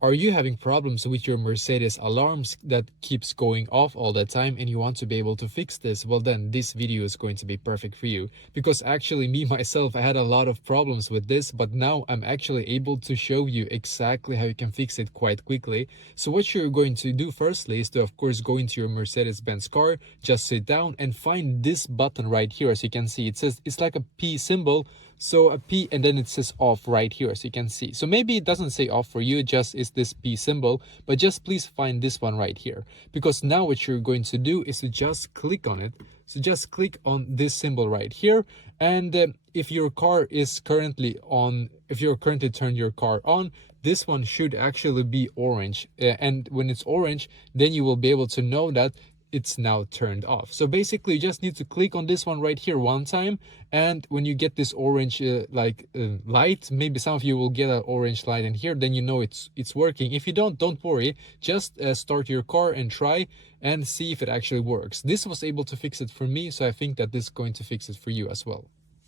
Are you having problems with your Mercedes alarms that keeps going off all the time and you want to be able to fix this? Well, then this video is going to be perfect for you, because actually me myself, I had a lot of problems with this, but now I'm actually able to show you exactly how you can fix it quite quickly. So what you're going to do firstly is to, of course, go into your Mercedes-Benz car, just sit down and find this button right here. As you can see, it says, it's like a P symbol. So a P, and then it says off right here, as you can see. So maybe it doesn't say off for you, just is this P symbol, but just please find this one right here, because now what you're going to do is to just click on it. So just click on this symbol right here, and if your car is currently on, if you're currently turned your car on, this one should actually be orange, and when it's orange, then you will be able to know that it's now turned off. So basically you just need to click on this one right here one time, and when you get this orange light, maybe some of you will get an orange light in here, then you know it's working. If you don't worry, just start your car and try and see if it actually works. This was able to fix it for me, so I think that this is going to fix it for you as well.